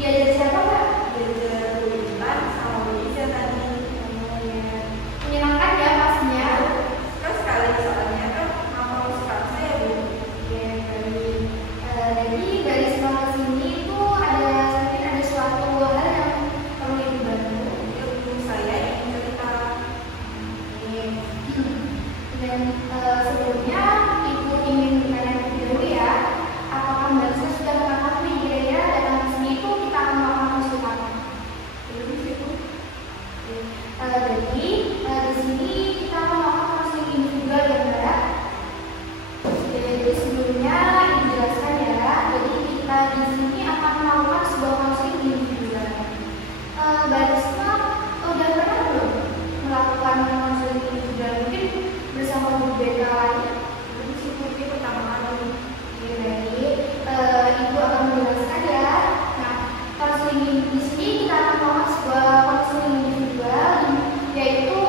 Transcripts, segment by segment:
Diajar siapa, Mbak? Diajar Bu Intan sama Bu Iza tadi. Menyenangkan ya pastinya. Kan sekali soalnya kan mau sekarang saya Bu. Oke, baik. Jadi dari sekolah sini itu mungkin ada suatu hal yang perlu Ibu bantu. Ibu saya ingin cerita. Oke. Dan sebelumnya Ibu ingin bertanya terlebih dahulu ya, apakah Mbak Rizka sudah mengetahui kira-kira datang ke sini itu kita akan melakukan konseling apa? Belum sih Bu. Jadi di sini kita akan melakukan konseling individual ya Mbak. Jadi sebelumnya Ibu jelaskan ya, jadi kita di sini akan melakukan sebuah konseling individual. Mbak Rizka udah pernah belum melakukan konseling individual mungkin bersama guru BK lain? Belum sih Bu, ini pertama kali. Oke, baik. Ibu akan menjelaskan ya. Nah, konseling di sini kita akan melakukan sebuah konseling individual, yaitu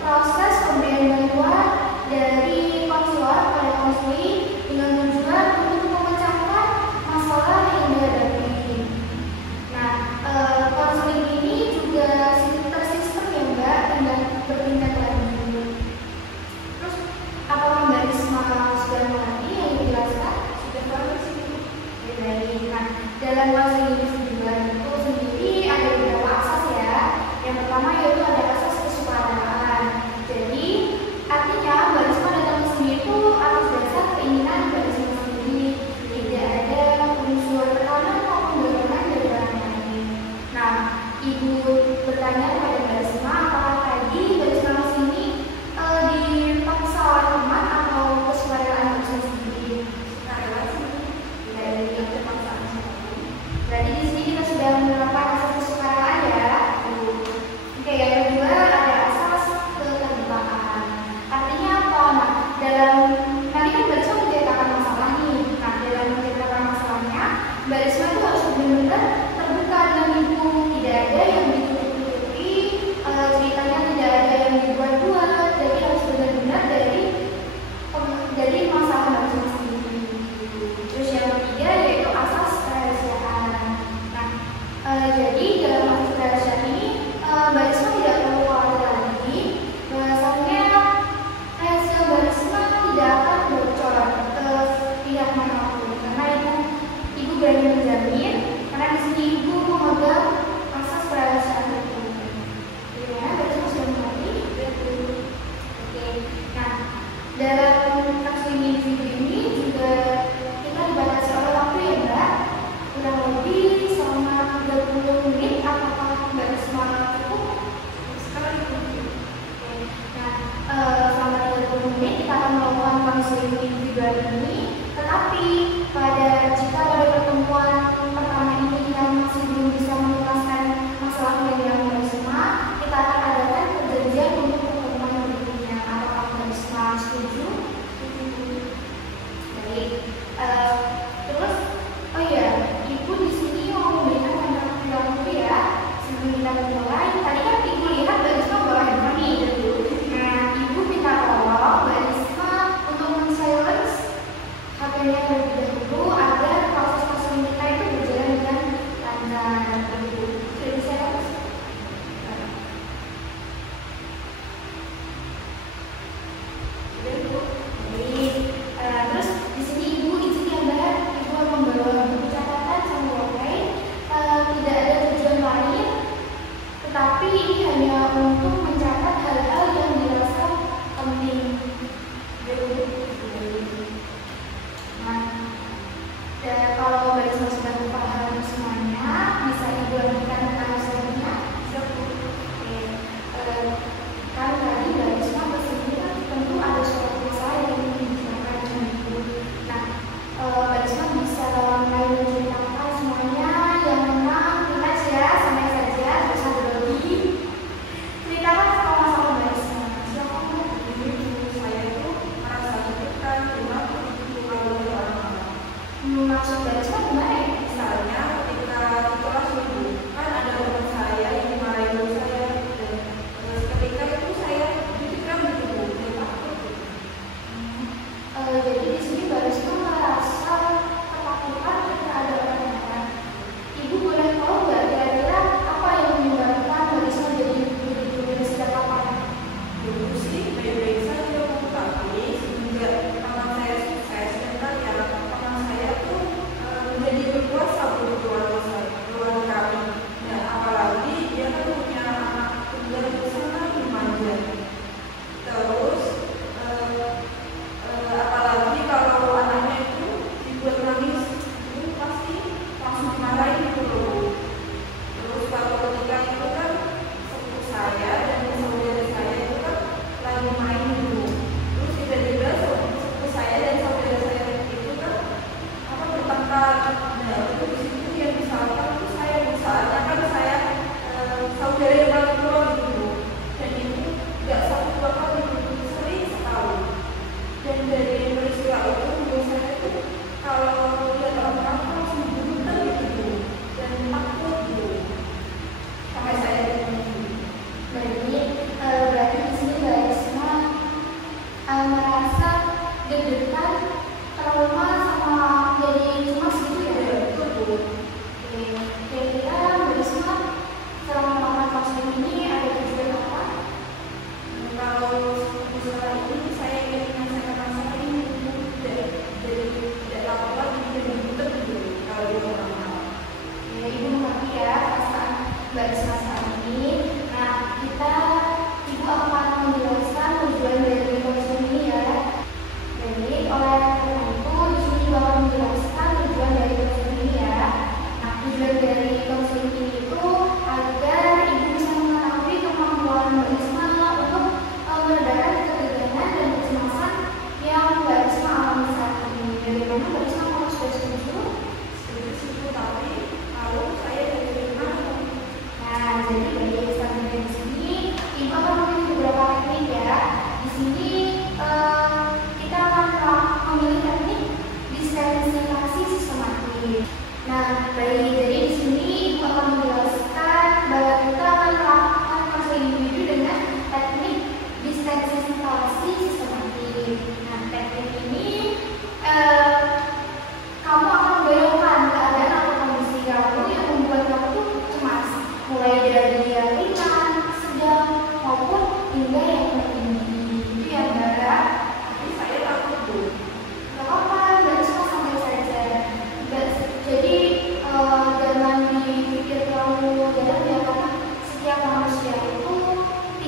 proses pemberian bantuan dari konselor kepada konseling dengan tujuan untuk memecahkan masalah yang dihadapi. Nah, konseling ini juga tersistem ya Mbak, tidak berpindah lagi. Terus, apakah Mbak Risma sudah mengerti yang dijelaskan? Sudah banget sih Bu. Oke, baik. Nah, dalam konseling individual itu sendiri ada beberapa asas ya. Yang pertama yaitu ada asas kesukaraan. Jadi, artinya Mbak Risma datang ke sini itu atas dasar keinginan Mbak Risma sendiri. Tidak ada unsur tekanan maupun dorongan dari orang lain. Nah, Ibu bertanya kepada Mbak Risma, apakah tadi Mbak Risma ke sini dipaksa oleh teman atau kesukaraan Mbak Risma sendiri? Sukarela sih Bu. Dari Tidak terpaksaan sama Bu. Berarti di sini kita sudah menerapkan asas kesukaraan ya. Oke, yang kedua ada asas keterbukaan. Artinya apa? Nah, dalam nanti kan Mbak Risma menceritakan masalah nih. Nah, dalam menceritakan masalahnya, Mbak Risma itu harus benar-benar terbuka dengan Ibu. Tidak ada yang ditutup-tutupi, ceritanya tidak ada yang dibuat-buat. Jadi harus benar-benar dari masalah Mbak Risma sendiri. Terus yang ketiga yaitu asas kerahasiaan. Nah, jadi dalam asas kerahasiaan ini Mbak Risma tidak perlu khawatir lagi. Bahwasannya rahasia Mbak Risma tidak akan bocor ke pihak manapun karena ibu berani menjamin karena di sini ibu memegang asas kerahasiaan itu. Gimana Mbak Risma sudah mengerti? Oke. Nah, dalam kasus individu ini juga kita dibatasi oleh waktu ya Mbak, kurang lebih selama 30 menit. Apakah Mbak Risma cukup? Sekarang Bu. Oke. Nah, selama 30 menit kita akan melakukan konseling individual ini. Tetapi jika pada pertemuan pertama ini kita masih belum bisa menuntaskan masalah yang dialami Mbak Risma, kita akan adakan perjanjian untuk pertemuan berikutnya. Apakah Mbak Risma setuju? Baik. Terus, oh iya, Ibu di sini mau memberikan pandangan dahulu ya sebelum kita mulai. Tadi kan Ibu lihat Mbak Risma bawa handphone nih. Nah, Ibu minta tolong Mbak Risma untuk men-silence HP-nya terlebih dahulu agar proses konseling kita itu berjalan dengan lancar. Ibu sudah bisa ya? Sudah Bu. Baik. Terus di sini Ibu izin ya Mbak, Ibu akan membawa buku catatan sama pulpen. Tidak ada tujuan lain, tetapi ini hanya untuk mencatat hal-hal yang dirasa penting. Nah, kalau Mbak Risma sudah paham semuanya, bisa Ibu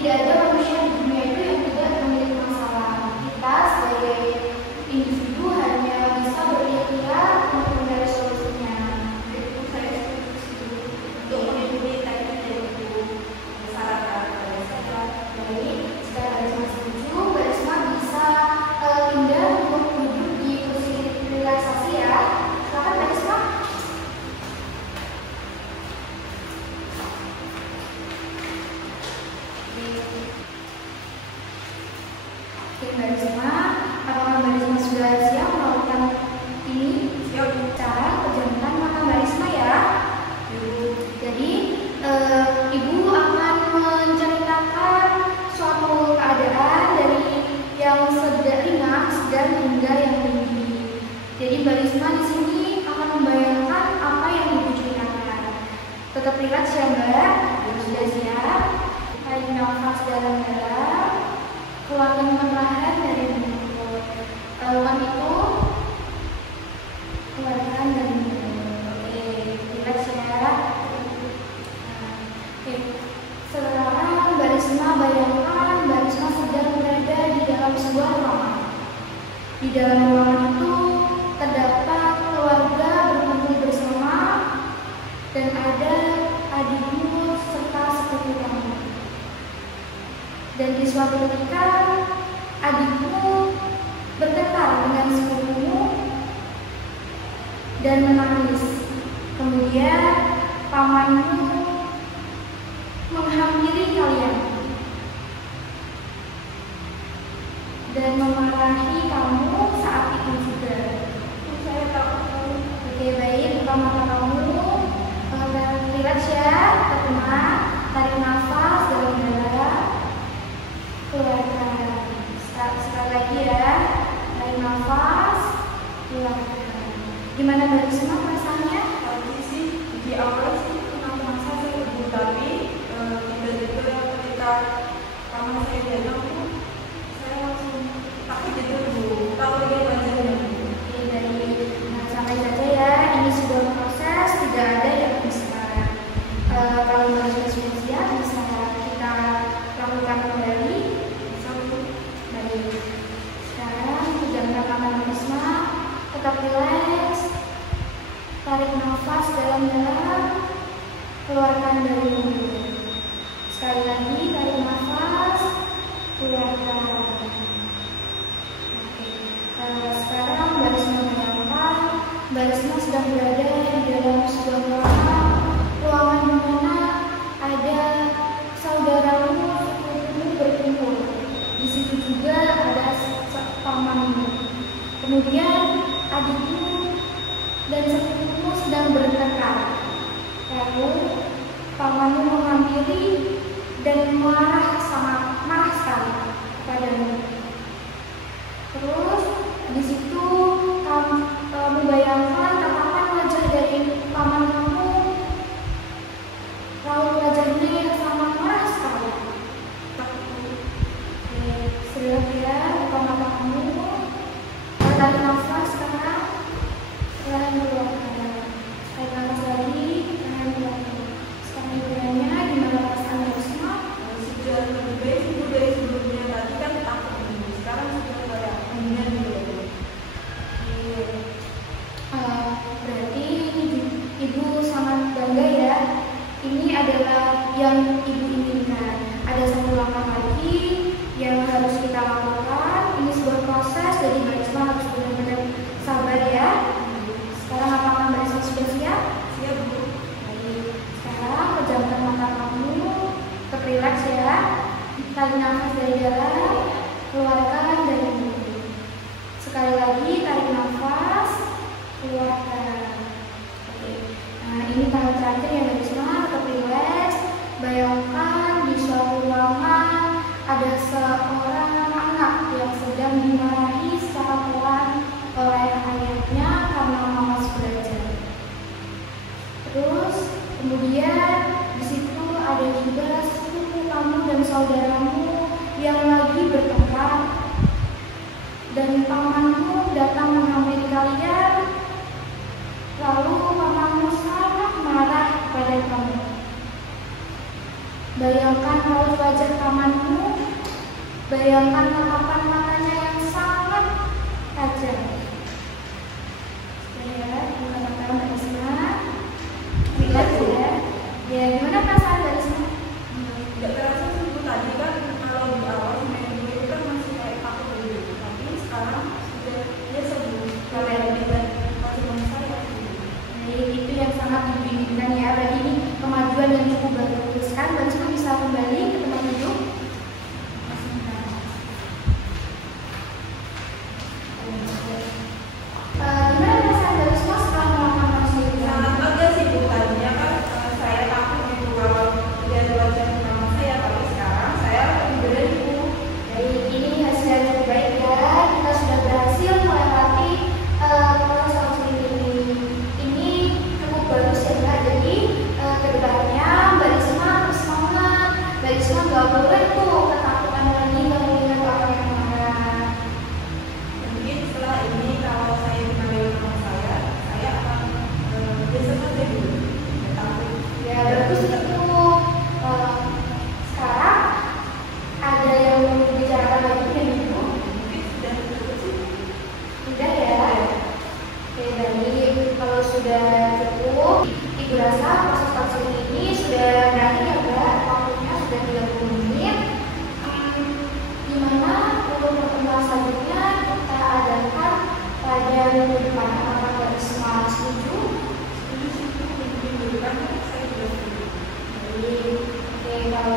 tidak ada manusia di dunia itu yang tidak memiliki masalah. Kita sebagai individu hanya bisa berikhtiar untuk mencari solusinya. Itu saya setuju untuk melindungi teknik yaitu masyarakat. Baik, jika Barisma setuju, Barisma bisa pindah untuk duduk di kursi relaksasi ya. Silakan Barisma. Oke Barisma, apakah Barisma sudah siap melakukan ini? Cara pejamkan mata Barisma ya. Jadi Ibu akan menceritakan suatu keadaan dari yang sedang ringan, sedang hingga yang tinggi. Jadi Barisma di sini akan membayangkan apa yang Ibu ceritakan. Tetap rileks ya Mbak. Sudah siap? Tarik nafas dalam-dalam, keluarkan perlahan dari mulut. Lakukan itu, keluarkan dari mulut. Oke, rileks ya. Oke, sekarang Barisma bayangkan Barisma sedang berada di dalam sebuah ruangan. Di dalam ruangan itu terdapat keluarga berkumpul bersama dan ada adikmu serta sepupu kamu. Dan di suatu ketika adikmu bertengkar dengan sepupumu dan menangis. Kemudian pamanmu menghampiri kalian dan memarahi kamu saat itu juga. Saya tahu. Oke baik, buka mata kamu, rileks ya, tenang, tarik nafas dalam-dalam, keluarkan. Sekali lagi ya, tarik nafas, keluarkan. Gimana Barisma perasaannya? Tadi sih di awal sih masa saya ibu, tapi tiba-tiba ketika paman saya datang tuh saya langsung takut gitu Bu. Tahu dia belajarnya Bu. Oke baik, nah sampai saja ya, ini sudah proses, tidak ada yang instan. Kalau Barisma sudah siap, bisa kita lakukan kembali. Baik, sekarang pejamkan mata Barisma, tetap rileks, tarik nafas dalam-dalam, keluarkan dari mulut. Sekali lagi, tarik nafas, keluarkan. Oke, sekarang Barisma bayangkan Barisma sedang berada di dalam sebuah ruangan di mana ada saudaramu, sepupumu berkumpul. Di situ juga ada pamanmu. Kemudian adikmu dan sepupumu sedang bertengkar. Lalu pamanmu menghampiri dan sangat marah sekali kepadamu. Terus di situ kamu bayangkan tatapan wajah dari paman kamu, raut wajahnya yang sangat marah sekali. Oke, silakan ya, buka mata kamu, tarik nafas sekarang, perlahan keluarkan. Tarik nafas lagi, perlahan keluarkan. Sekarang kiranya gimana perasaan Barisma? Sudah lebih baik ibu dari sebelumnya. Tadi kan takut ibu, sekarang sudah kayak punya gitu. Berarti ibu sangat bangga ya. Ini adalah yang ibu inginkan. Ada satu langkah lagi yang harus kita lakukan. Ini sebuah proses, jadi Barisma harus benar-benar sabar ya. Sekarang apakah Barisma sudah siap? Siap Bu. Baik. Sekarang pejamkan mata kamu, tetap rileks ya. Tarik nafas dari dalam, keluarkan dari mulut. Sekali lagi tarik nafas, keluarkan. Oke. Nah ini tahap terakhir yang Barisma, tetap rileks. Bayangkan di suatu ruangan ada seorang anak yang sedang dimarahi secara pelan oleh ayahnya karena malas belajar. Terus kemudian di situ ada juga sepupu kamu dan saudaramu yang lagi bertengkar dan pamanmu datang menghampiri kalian, lalu pamanmu sangat marah pada kamu. Bayangkan raut wajah pamanmu, bayangkan tatapan matanya yang sangat tajam. Ya, gimana perasaan Mbak Risma? Lihat ya. Ya, gimana perasaan Mbak Risma? Tidak terasa sih Bu, tadi kan kalau di awal main dulu itu kan masih kayak takut dulu, tapi sekarang sudah biasa Bu. Kalau yang dengan teman saya Baik, itu yang sangat diinginkan ya. Berarti ini kemajuan yang cukup bagus. Kan Mbak Risma bisa kembali ke tempat duduk. Gimana perasaan Mbak Risma setelah melakukan proses ini? sangat lega sih Bu, tadinya kan saya takut gitu kalau lihat wajah mama saya, tapi sekarang saya lebih berani Bu. Baik, ini hasil yang cukup baik ya. Kita sudah berhasil melewati proses counseling ini. Ini cukup bagus ya Mbak. Jadi kedepannya Mbak Risma harus semangat. Mbak Risma nggak boleh tuh ketakutan lagi kalau melihat orang yang marah. Mungkin setelah ini kalau saya dipanggil sama saya akan biasa saja Bu, nggak takut. Ya bagus itu. Sekarang ada yang mau dibicarakan lagi dengan Ibu? Mungkin sudah cukup sih. Udah ya. Oke baik. Kalau sudah cukup, Ibu rasa proses counseling ini sudah berakhir ya Mbak. Waktunya sudah 30 menit. Gimana untuk pertemuan selanjutnya kita adakan pada minggu depan? Apakah Mbak Risma setuju? Setuju sih Bu, minggu depan saya sudah setuju. Baik. Oke kalau